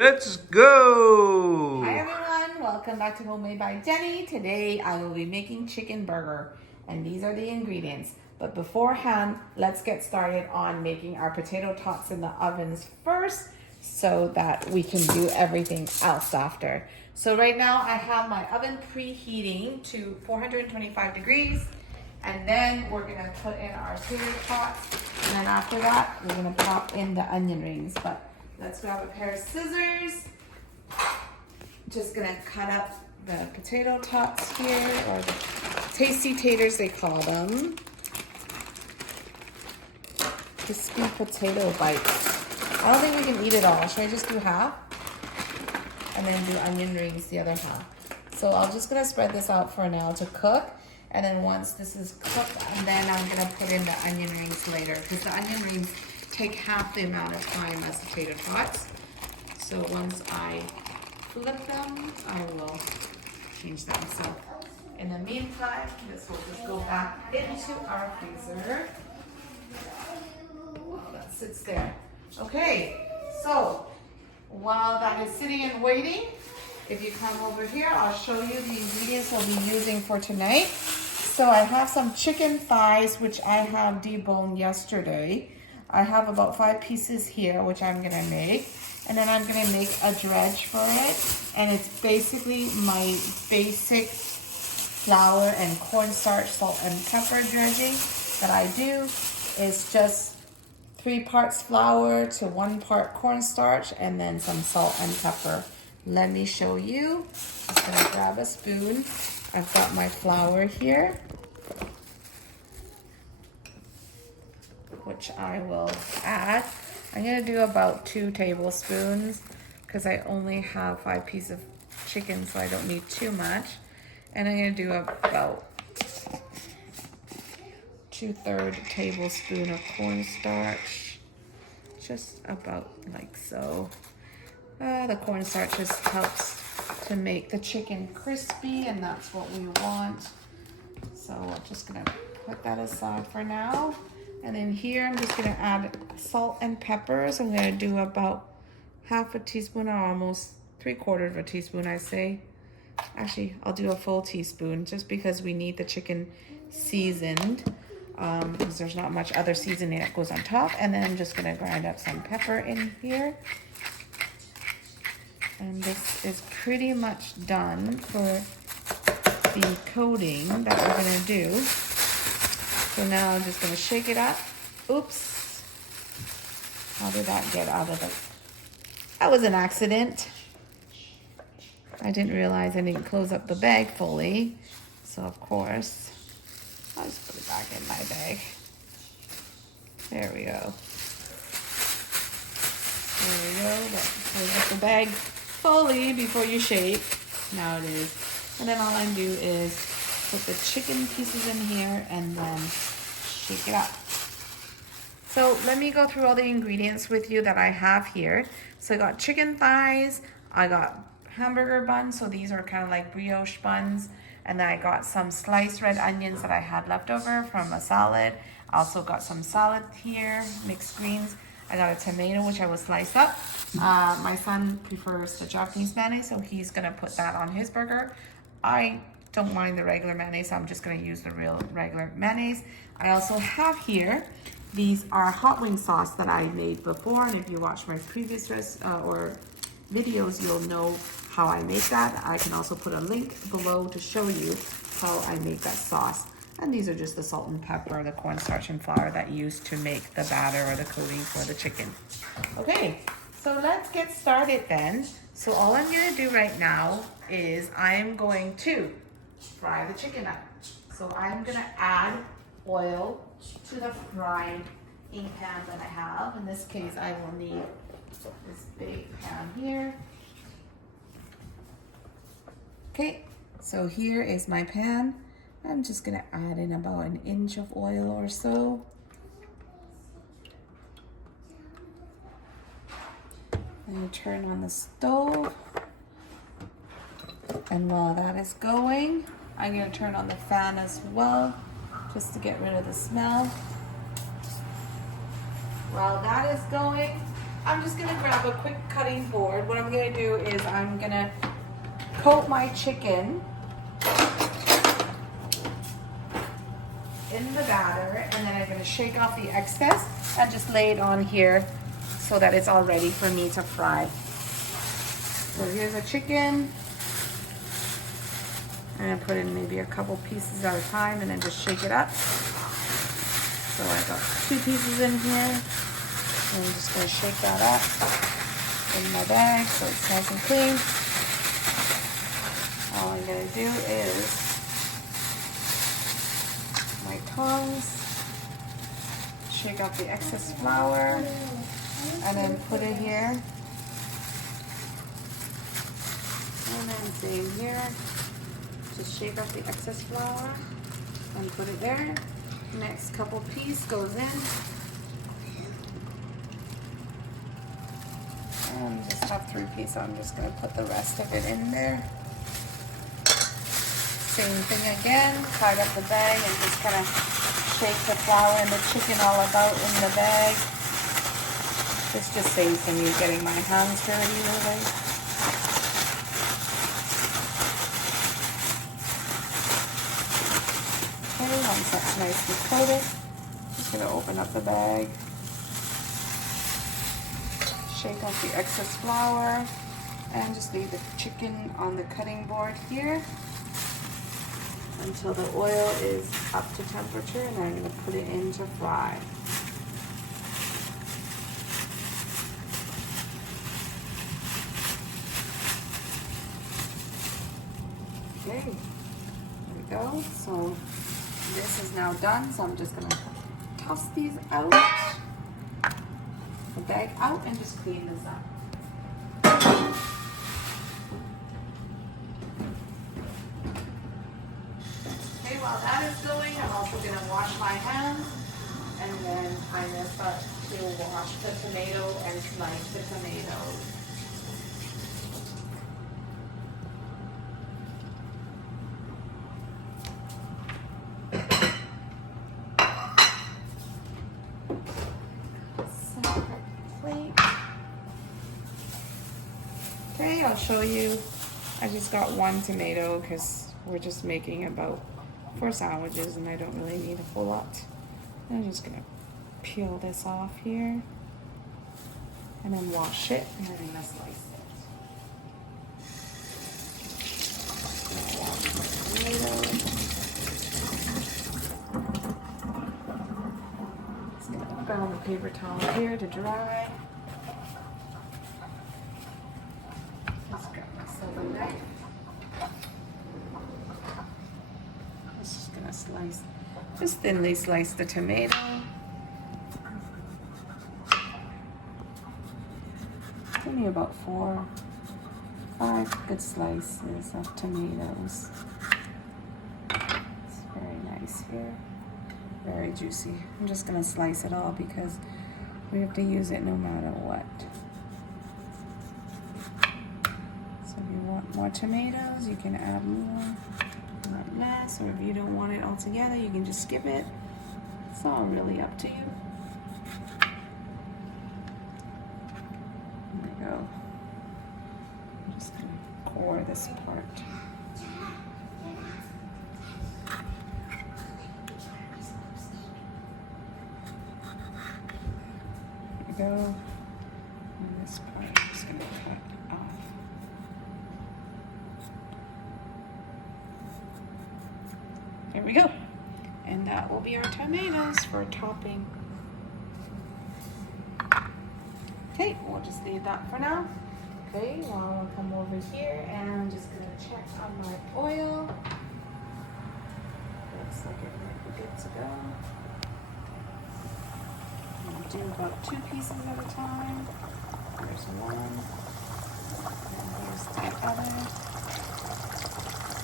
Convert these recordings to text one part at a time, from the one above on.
Let's go! Hi everyone, welcome back to Homemade by Jenny. Today I will be making chicken burger and these are the ingredients. But beforehand, let's get started on making our potato tots in the ovens first so that we can do everything else after. So right now I have my oven preheating to 425 degrees and then we're gonna put in our tater tots and then after that we're gonna pop in the onion rings. But let's grab a pair of scissors. Just gonna cut up the potato tots here, or the tasty taters they call them. Crispy potato bites. I don't think we can eat it all. Should I just do half? And then do onion rings the other half. So I'm just gonna spread this out for now to cook. And then once this is cooked, and then I'm gonna put in the onion rings later because the onion rings take half the amount of time as the tater tots. So once I flip them, I will change them. So in the meantime, this will just go back into our freezer. While that sits there. Okay, so while that is sitting and waiting, if you come over here, I'll show you the ingredients we'll be using for tonight. So I have some chicken thighs, which I have deboned yesterday. I have about 5 pieces here, which I'm gonna make. And then I'm gonna make a dredge for it. And it's basically my basic flour and cornstarch, salt and pepper dredging that I do. Is just 3 parts flour to 1 part cornstarch and then some salt and pepper. Let me show you. I'm just gonna grab a spoon. I've got my flour here, which I will add. I'm gonna do about 2 tablespoons because I only have 5 pieces of chicken, so I don't need too much. And I'm gonna do about 2/3 tablespoon of cornstarch, just about like so. The cornstarch just helps to make the chicken crispy, and that's what we want. So I'm just gonna put that aside for now. And then here I'm just gonna add salt and pepper. So I'm gonna do about 1/2 teaspoon or almost 3/4 teaspoon, I say. Actually, I'll do a full teaspoon just because we need the chicken seasoned. Because there's not much other seasoning that goes on top. And then I'm just gonna grind up some pepper in here. And this is pretty much done for the coating that we're gonna do. So now I'm just gonna shake it up. Oops. How did that get out of the... That was an accident. I didn't realize I didn't close up the bag fully. So of course, I'll just put it back in my bag. There we go. There we go. Let's close up the bag fully before you shake. Now it is. And then all I do is put the chicken pieces in here and then shake it up. So let me go through all the ingredients with you that I have here. So I got chicken thighs, I got hamburger buns, so these are kind of like brioche buns, and then I got some sliced red onions that I had left over from a salad. I also got some salad here, mixed greens. I got a tomato, which I will slice up. My son prefers the Japanese mayonnaise, so he's gonna put that on his burger. I don't mind the regular mayonnaise, so I'm just gonna use the real regular mayonnaise. I also have here, these are hot wing sauce that I made before, and if you watch my previous videos, you'll know how I make that. I can also put a link below to show you how I make that sauce. And these are just the salt and pepper, the cornstarch and flour that you use to make the batter or the coating for the chicken. Okay, so let's get started then. So all I'm gonna do right now is I'm going to fry the chicken up. So I'm gonna add oil to the frying pan that I have. In this case, I will need this big pan here. Okay, so here is my pan. I'm just gonna add in about 1 inch of oil or so. And turn on the stove. And while that is going, I'm gonna turn on the fan as well, just to get rid of the smell. While that is going, I'm just gonna grab a quick cutting board. What I'm gonna do is I'm gonna coat my chicken in the batter, and then I'm gonna shake off the excess and just lay it on here so that it's all ready for me to fry. So here's a chicken. I'm gonna put in maybe a couple pieces at a time and then just shake it up. So I got 2 pieces in here. I'm just gonna shake that up in my bag so it's nice and clean. All I'm gonna do is my tongs, shake out the excess flour, and then put it here. And then same here, just shake out the excess flour and put it there. Next couple piece goes in. And just have 3 pieces, so I'm just gonna put the rest of it in there. Same thing again, tied up the bag and just kind of shake the flour and the chicken all about in the bag. This just saves me getting my hands dirty really. Okay, once that's nicely coated, just gonna open up the bag, shake off the excess flour, and just leave the chicken on the cutting board here until the oil is up to temperature, and then I'm going to put it in to fry. Okay, there we go. So this is now done, so I'm just going to toss these out, the bag out, and just clean this up. While that is going, I'm also going to wash my hands, and then I'm going to start to wash the tomato and slice the tomatoes. Separate plate. Okay, I'll show you. I just got 1 tomato because we're just making about 4 sandwiches and I don't really need a whole lot. I'm just gonna peel this off here and then wash it, and then I'm gonna slice it. Just gonna put on the paper towel here to dry. Just grab myself a knife. Slice, just thinly slice the tomato. Give me about 4, 5 good slices of tomatoes. It's very nice here, very juicy. I'm just gonna slice it all because we have to use it no matter what. So if you want more tomatoes, you can add more. Less, or if you don't want it all together, you can just skip it. It's all really up to you. There we go. I'm just gonna core this part. There we go. And this part I'm just gonna cut off. There we go. And that will be our tomatoes for topping. Okay, we'll just leave that for now. Okay, now I'll come over here and I'm just gonna check on my oil. Looks like it might be good to go. I'm gonna do about 2 pieces at a time. There's one, and here's the other.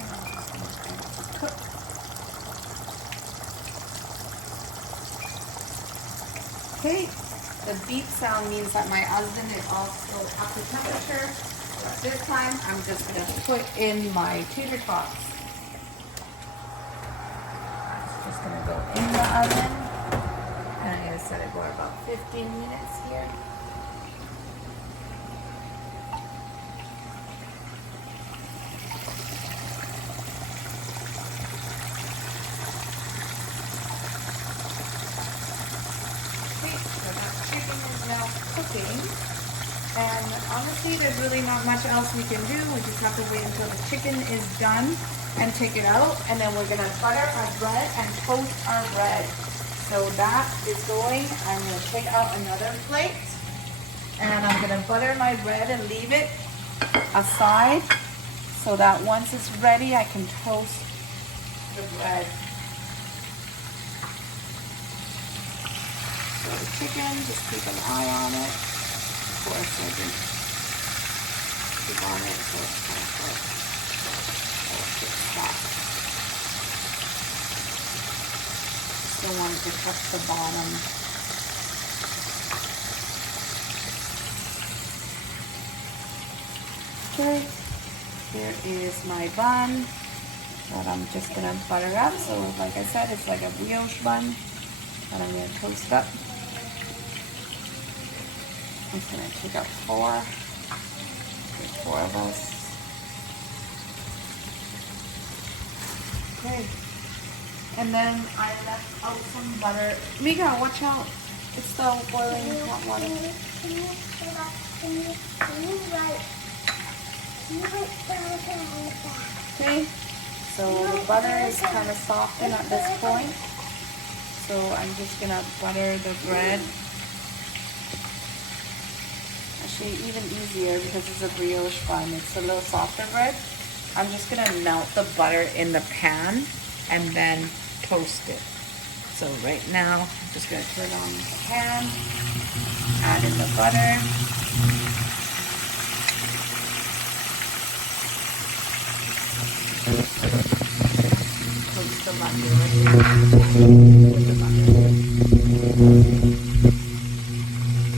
And I'm just gonna get it to cook. Okay, the beep sound means that my oven is also up to temperature. So at this time, I'm just going to put in my tater tots. It's just going to go in the oven. And I'm going to set it for about 15 minutes here. cooking. And honestly, there's really not much else we can do. We just have to wait until the chicken is done and take it out. And then we're gonna butter our bread and toast our bread. So that is going. I'm gonna take out another plate. And I'm gonna butter my bread and leave it aside so that once it's ready, I can toast the bread. So the chicken, just keep an eye on it. Of course, I can keep on it so it's kind of quick. So it's hot. Still want it to touch the bottom. Okay, here is my bun that I'm just gonna butter up. So like I said, it's like a brioche bun that I'm gonna toast up. I'm just gonna take out four. There's four of us. Okay. And then I left out some butter. Mika, watch out. It's still boiling hot water. Okay. So the butter is kind of softened at this point. So I'm just gonna butter the bread. Actually, even easier because it's a brioche bun. It's a little softer bread. I'm just gonna melt the butter in the pan and then toast it. So right now, I'm just gonna turn on the pan, add in the butter. Toast the butter right now. With the butter.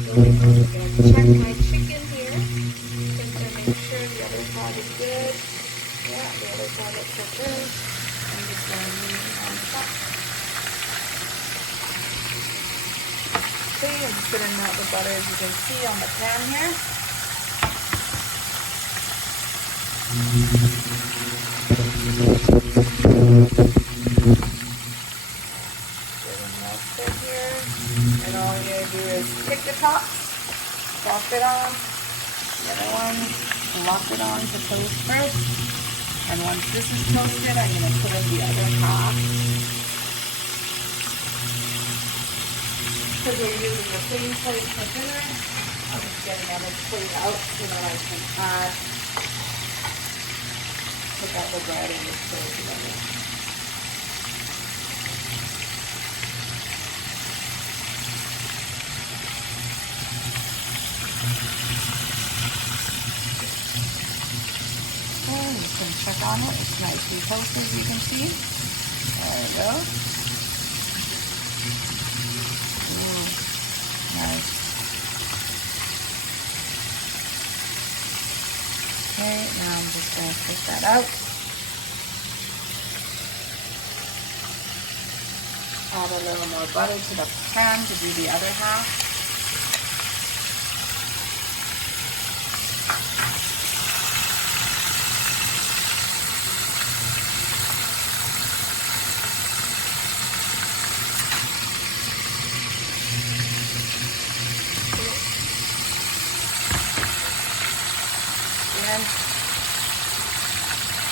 So I'm gonna check my chicken here, just to make sure the other side is good. Yeah, the other side looks so good. I'm just gonna leave it on top. Okay, I'm just gonna melt the butter as you can see on the pan here. Get it melted here. And all you're gonna do is pick the top, drop it on, the other one, lock it on to toast first. And once this is toasted, I'm gonna put in the other half. Because we're using the same plate for dinner, I'll just get another plate out so that I can add, put out the bread and just put it together. Okay, I'm just going to check on it. It's nicely toasted, as you can see. There we go. Ooh, nice. Okay, now I'm just going to take that out. Add a little more butter to the pan to do the other half.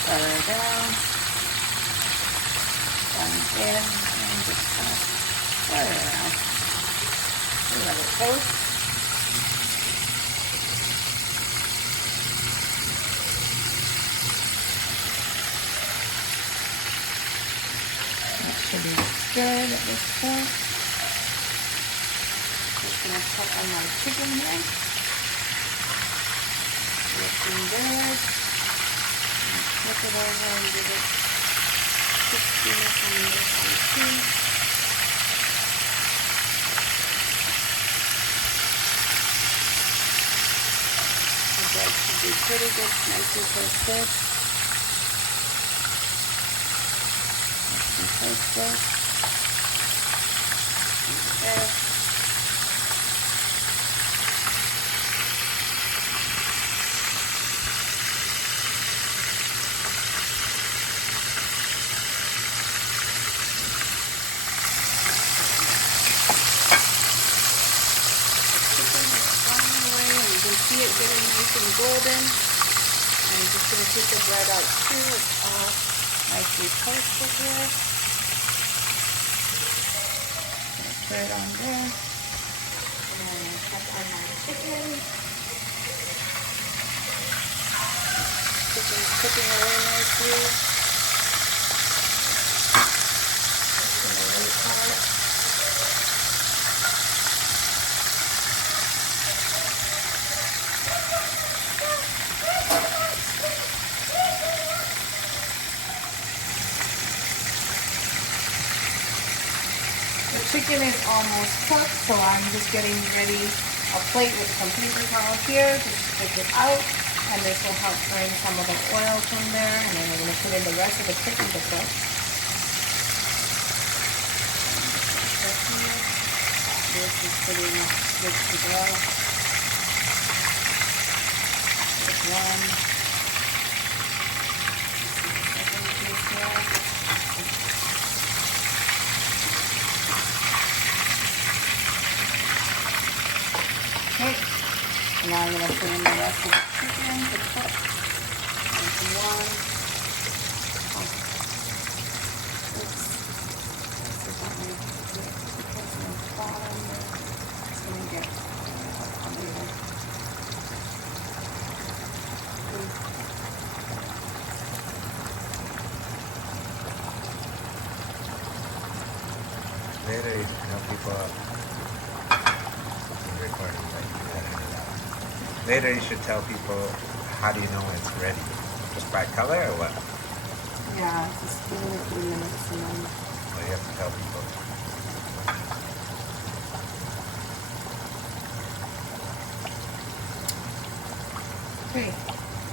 Butter it down, buns in, and just kind of stir it around. Let it toast. That should be good at this point. Just going to cut on my chicken here. Looking good. Flip it over and give it 6 minutes on the other side too. The bread should be pretty good, nicely toasted. Nicely toasted. There. golden. And I'm just gonna take the bread out too. It's all nicely toasted here. Gonna put it on there. And check on my chicken. Chicken's cooking away nicely. The chicken is almost cooked, so I'm just getting ready a plate with some paper towel here to stick it out, and this will help drain some of the oil from there, and then we're going to put in the rest of the chicken to cook. This is pretty much good to go. There's one. Second piece here. Okay, and now I'm going to put in the rest of the chicken to cook. There's one. Oh. Oops. This is on the bottom there. It's going to get under there. Later you can help people recording. Later you should tell people how do you know when it's ready? Just by color or what? Yeah, just give it a few minutes and then... Well, you have to tell people. Okay,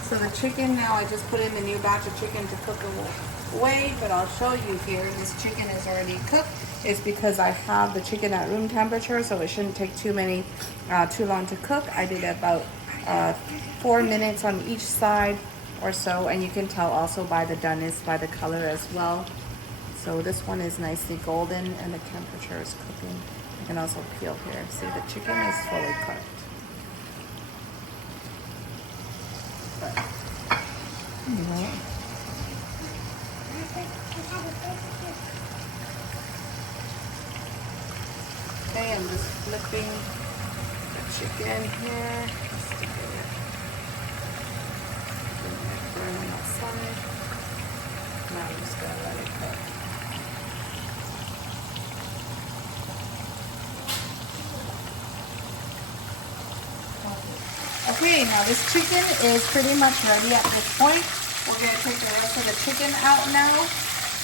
so the chicken now, I just put in the new batch of chicken to cook away, but I'll show you here. This chicken is already cooked. It's because I have the chicken at room temperature, so it shouldn't take too long to cook. I did about 4 minutes on each side or so, and you can tell also by the doneness, by the color as well. So this one is nicely golden and the temperature is cooking. You can also peel here. See, the chicken is fully cooked. Okay, I'm just flipping the chicken here. Stick it. Burn on that side. Now I'm just gonna let it cook. Okay, now this chicken is pretty much ready at this point. We're going to take the rest of the chicken out now.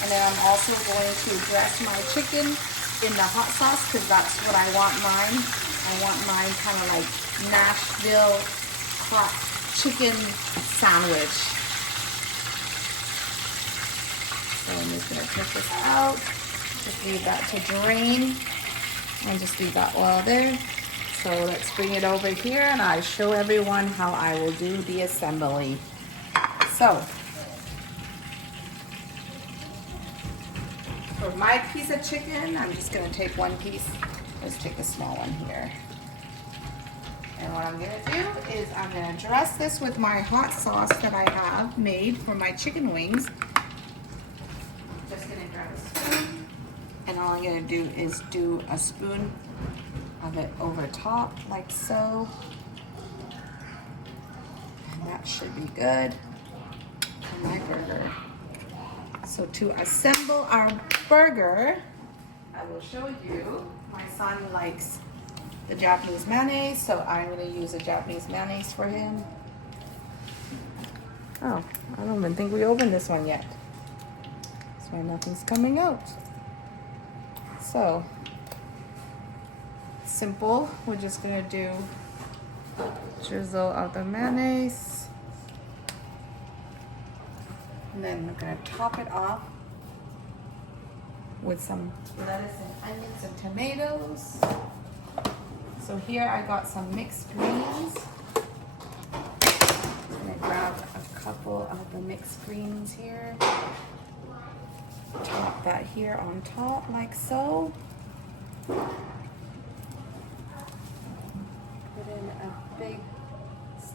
And then I'm also going to dress my chicken in the hot sauce because that's what I want mine. I want mine kind of like Nashville hot chicken sandwich. So I'm just going to take this out. Just leave that to drain. And just leave that oil there. So let's bring it over here and I show everyone how I will do the assembly. So, for my piece of chicken, I'm just gonna take one piece. Let's take a small one here. And what I'm gonna do is I'm gonna dress this with my hot sauce that I have made for my chicken wings. Just gonna grab a spoon. And all I'm gonna do is do a spoon of it over top like so, and that should be good for my burger. So to assemble our burger, I will show you. My son likes the Japanese mayonnaise, so I'm going to use a Japanese mayonnaise for him. Oh, I don't even think we opened this one yet. That's why nothing's coming out. So simple. We're just gonna do drizzle of the mayonnaise, and then we're gonna top it off with some lettuce and onions and tomatoes. So here I got some mixed greens. I'm gonna grab a couple of the mixed greens here. Top that here on top like so. Put in a big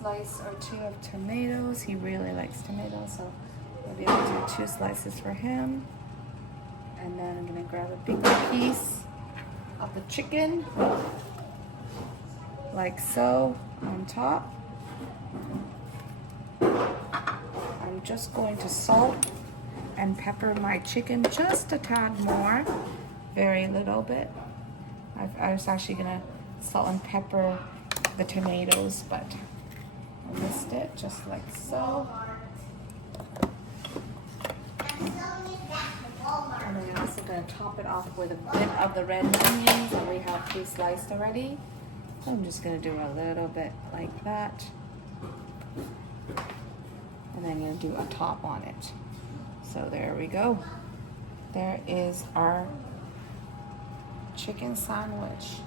slice or two of tomatoes. He really likes tomatoes, so maybe I'll do 2 slices for him. And then I'm gonna grab a bigger piece of the chicken, like so, on top. I'm just going to salt and pepper my chicken just a tad more, very little bit. I was actually gonna salt and pepper the tomatoes, but I missed it, just like so. And then I'm also gonna top it off with a bit of the red onions that we have pre-sliced already. So I'm just gonna do a little bit like that. And then I'm gonna do a top on it. So there we go. There is our chicken sandwich.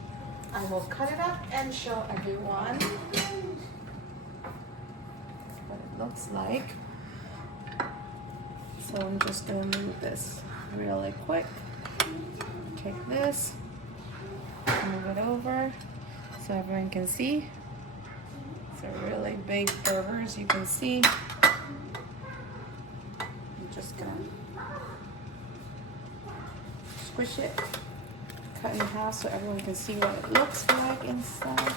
I will cut it up and show everyone what it looks like. So I'm just gonna move this really quick. Take this, move it over so everyone can see. It's a really big burger, as you can see. I'm just gonna squish it, cut in half so everyone can see what it looks like inside.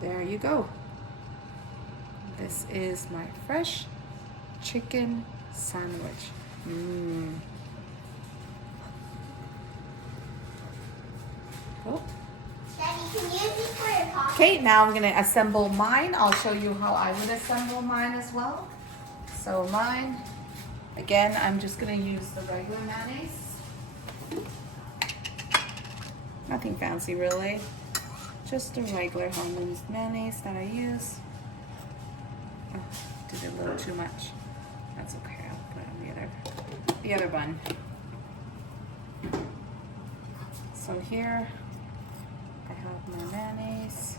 There you go. This is my fresh chicken sandwich. Oh. Daddy, can you use these for your coffee? Okay, now I'm gonna assemble mine. I'll show you how I would assemble mine as well. So mine, again, I'm just gonna use the regular mayonnaise. Nothing fancy really. Just the regular home mayonnaise that I use. Oh, did a little too much. That's okay, I'll put it on the other bun. So here, I have my mayonnaise.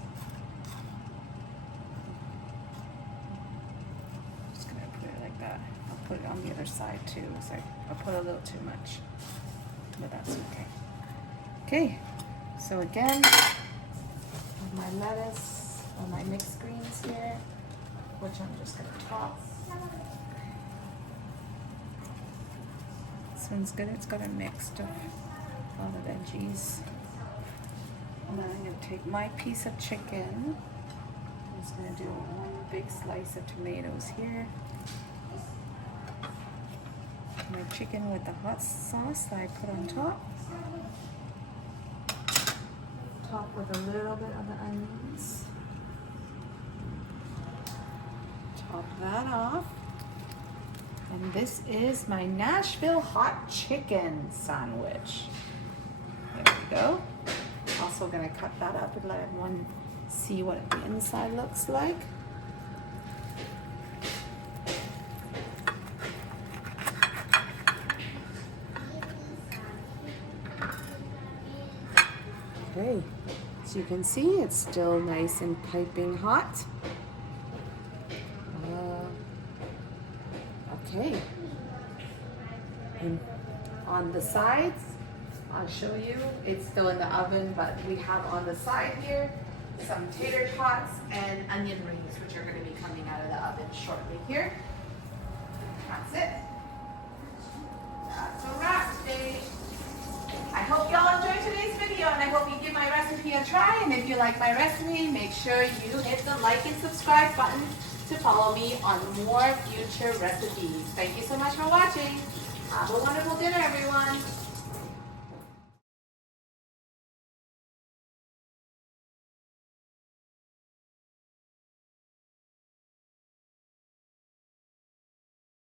Just gonna put it like that. I'll put it on the other side too. So I put a little too much, but that's okay. Okay, so again, my lettuce or my mixed greens here, which I'm just gonna toss. This one's good. It's got a mix of all the veggies. And then I'm gonna take my piece of chicken. I'm just gonna do one big slice of tomatoes here. My chicken with the hot sauce that I put on top. Top with a little bit of the onions. Top that off. And this is my Nashville hot chicken sandwich. There we go. Also gonna cut that up and let everyone see what the inside looks like. Okay, so you can see it's still nice and piping hot. Okay, and on the sides, I'll show you, it's still in the oven, but we have on the side here some tater tots and onion rings, which are going to be coming out of the oven shortly here. That's it. That's a wrap today. I hope y'all enjoyed today's video, and I hope you give my recipe a try. And if you like my recipe, make sure you hit the like and subscribe button to follow me on more future recipes. Thank you so much for watching. Have a wonderful dinner, everyone.